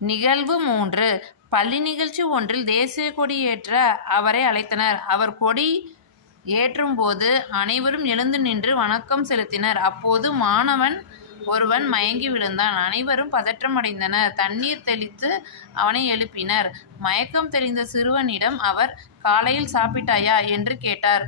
நிகழ்வு 3. பள்ளி நிகழ்ச்சி ஒன்றில் தேசிய கொடி ஏற்ற அவரை அழைத்தனர். அவர் கொடி ஏற்றும்போது அனைவரும் எழுந்து நின்று வணக்கம் செலுத்தினர். அப்போது மாணவன் ஒருவன் மயங்கி விழுந்தான். அனைவரும் பதற்றமடைந்தனர். தண்ணீர் தெளித்து அவனை எழுப்பினர். மயக்கம் தெளிந்த சிறுவனிடம் அவர், காலையில் சாப்பிட்டாயா என்று கேட்டார்.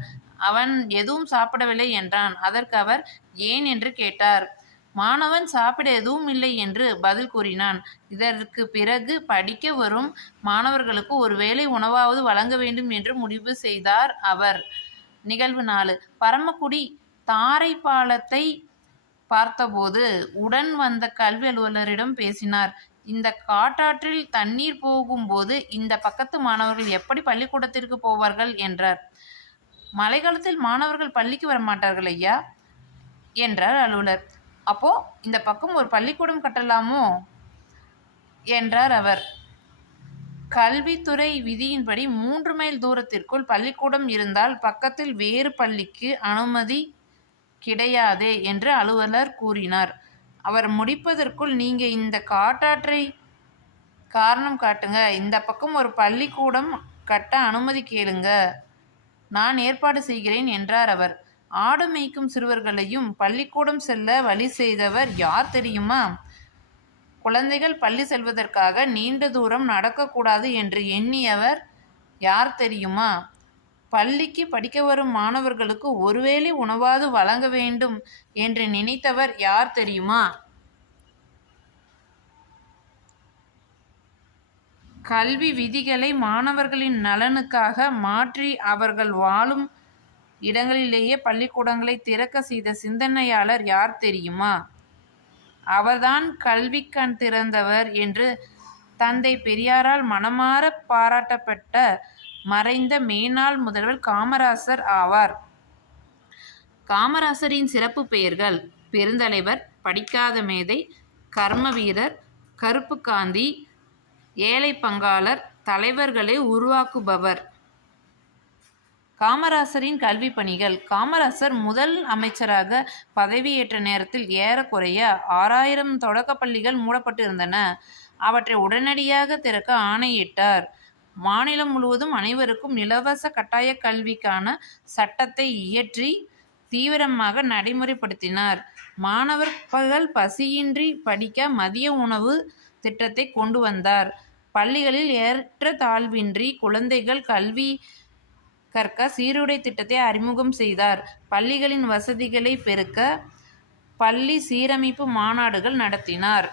அவன் எதுவும் சாப்பிடவில்லை என்றான். அதற்கு அவர், ஏன் என்று கேட்டார். மாணவன் சாப்பிட எதுவும் இல்லை என்று பதில் கூறினான். இதற்கு பிறகு படிக்க வரும் மாணவர்களுக்கு ஒரு வேளை உணவாவது வழங்க வேண்டும் என்று முடிவு செய்தார் அவர். நிகழ்வு 4. பரமக்குடி தாரை பாலத்தை பார்த்தபோது உடன் வந்த கல்வி அலுவலரிடம் பேசினார். இந்த காட்டாற்றில் தண்ணீர் போகும்போது இந்த பக்கத்து மாணவர்கள் எப்படி பள்ளிக்கூடத்திற்கு போவார்கள் என்றார். மழைக்காலத்தில் மாணவர்கள் பள்ளிக்கு வரமாட்டார்கள் ஐயா என்றார் அலுவலர். அப்போ இந்த பக்கம் ஒரு பள்ளிக்கூடம் கட்டலாமோ என்றார் அவர். கல்வித்துறை விதியின்படி 3 மைல் தூரத்திற்குள் பள்ளிக்கூடம் இருந்தால் பக்கத்தில் வேறு பள்ளிக்கு அனுமதி கிடையாதே என்று அலுவலர் கூறினார். அவர் முடிப்பதற்குள், நீங்க இந்த காட்டாற்றை காரணம் காட்டுங்க, இந்த பக்கம் ஒரு பள்ளிக்கூடம் கட்ட அனுமதி கேளுங்க, நான் ஏற்பாடு செய்கிறேன் என்றார் அவர். ஆடு மேய்க்கும் சிறுவர்களையும் பள்ளிக்கூடம் செல்ல வழி செய்தவர் யார் தெரியுமா? குழந்தைகள் பள்ளி செல்வதற்காக நீண்ட தூரம் நடக்கக்கூடாது என்று எண்ணியவர் யார் தெரியுமா? பள்ளிக்கு படிக்க வரும் மாணவர்களுக்கு ஒருவேளை உணவாது வழங்க வேண்டும் என்று நினைத்தவர் யார் தெரியுமா? கல்வி விதிகளை மாணவர்களின் நலனுக்காக மாற்றி அவர்கள் வாழும் இடங்களிலேயே பள்ளிக்கூடங்களை திறக்க செய்த சிந்தனையாளர் யார் தெரியுமா? அவர்தான் கல்வி கண் திறந்தவர் என்று தந்தை பெரியாரால் மனமாற பாராட்டப்பட்ட மறைந்த மேனாள் முதல்வர் காமராசர் ஆவார். காமராசரின் சிறப்பு பெயர்கள்: பெருந்தலைவர், படிக்காத மேதை, கர்ம வீரர், கருப்பு காந்தி, ஏழை பங்காளர், தலைவர்களை உருவாக்குபவர். காமராசரின் கல்வி பணிகள். காமராசர் முதல் அமைச்சராக பதவியேற்ற நேரத்தில் ஏறக்குறைய 6000 தொடக்கப் பள்ளிகள் மூடப்பட்டிருந்தன. அவற்றை உடனடியாக திறக்க ஆணையிட்டார். மாநிலம் முழுவதும் அனைவருக்கும் இலவச கட்டாய கல்விக்கான சட்டத்தை இயற்றி தீவிரமாக நடைமுறைப்படுத்தினார். மாணவர்கள் பசியின்றி படிக்க மதிய உணவு திட்டத்தை கொண்டு வந்தார். பள்ளிகளில் ஏற்றத்தாழ்வின்றி குழந்தைகள் கல்வி கற்க சீருடை திட்டத்தை அறிமுகம் செய்தார். பள்ளிகளின் வசதிகளை பெருக்க பள்ளி சீரமைப்பு மாநாடுகள் நடத்தினார்.